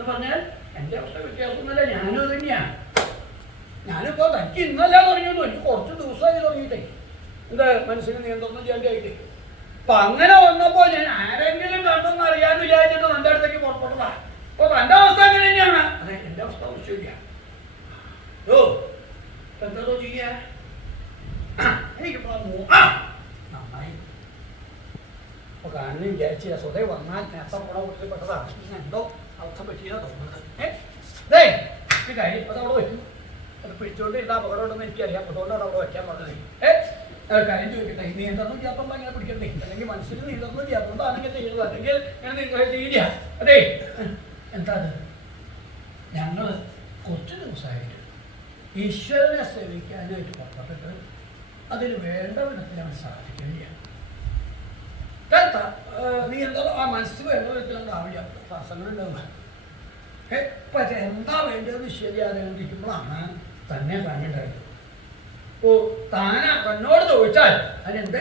എന്ന് പറഞ്ഞാൽ എൻ്റെ അവസ്ഥ വ്യത്യാസമൊന്നുമില്ല, ഞാനും അത് തന്നെയാണ്. ഞാനിപ്പോൾ തനിക്ക് ഇന്നല്ല തുടങ്ങിയുള്ളൂ, എനിക്ക് കുറച്ച് ദിവസമായി തുടങ്ങിയിട്ടേ എന്താ മനസ്സിന് നിയന്ത്രണം ചെയ്യാണ്ടായിട്ടേ. അപ്പം അങ്ങനെ വന്നപ്പോൾ ഞാൻ ആരെങ്കിലും കണ്ടെന്ന് അറിയാമെന്ന് വിചാരിച്ചിട്ട് തൻ്റെ അടുത്തേക്ക് പുറപ്പെട്ടതാ. അപ്പോൾ തൻ്റെ അവസ്ഥ അങ്ങനെ തന്നെയാണ്. അതെ, എൻ്റെ അവസ്ഥ ശരിയാ. ഓ എന്താ ചെയ്യാ, എനിക്കിപ്പോൾ നന്നായി. അപ്പോൾ കാണുന്ന വിചാരിച്ച സ്വതേ വന്നാൽ നേരത്തെ കൂടെ വീട്ടിൽ പെട്ടതാണ്. എന്തോ അവസ്ഥ പറ്റിയതാ തോന്നുന്നത്. ഈ കാര്യം ഇപ്പം അവിടെ വരും, അത് പിടിച്ചോണ്ട് ഇരുന്ന അപകടമുണ്ടെന്ന് എനിക്കറിയാം. അതുകൊണ്ടാണ് അവിടെ വയ്ക്കാൻ പറഞ്ഞത്. കാര്യം ചോദിക്കട്ടെ, നിയന്ത്രണം ചെയ്യാത്തപ്പോൾ അങ്ങനെ പിടിക്കണ്ടേ? അല്ലെങ്കിൽ മനസ്സിന് നിയന്ത്രണം ചെയ്യാത്തതാണെങ്കിൽ ചെയ്യുന്നത്, അല്ലെങ്കിൽ ഇങ്ങനെ ചെയ്യില്ല. അതെ, എന്താ ഞങ്ങൾ കുറച്ച് ദിവസമായിട്ട് ഈശ്വരനെ സേവിക്കാനായിട്ട് പുറപ്പെട്ടിട്ട് അതിന് വേണ്ട വിധത്തിലാണ് സാധിക്കില്ല. നിയന്ത്രണം ആ മനസ്സ് വേണ്ട വിധത്തിലാണ് ആവില്ല. പ്രസംഗങ്ങളുണ്ടാവുക. പക്ഷെ എന്താ വേണ്ടതെന്ന് ശരിയാകാണ്ടിരിക്കുമ്പോഴാണ് തന്നെ താനുണ്ടായത്. അപ്പോൾ താന തന്നോട് ചോദിച്ചാൽ അതിനെന്തെങ്കിലും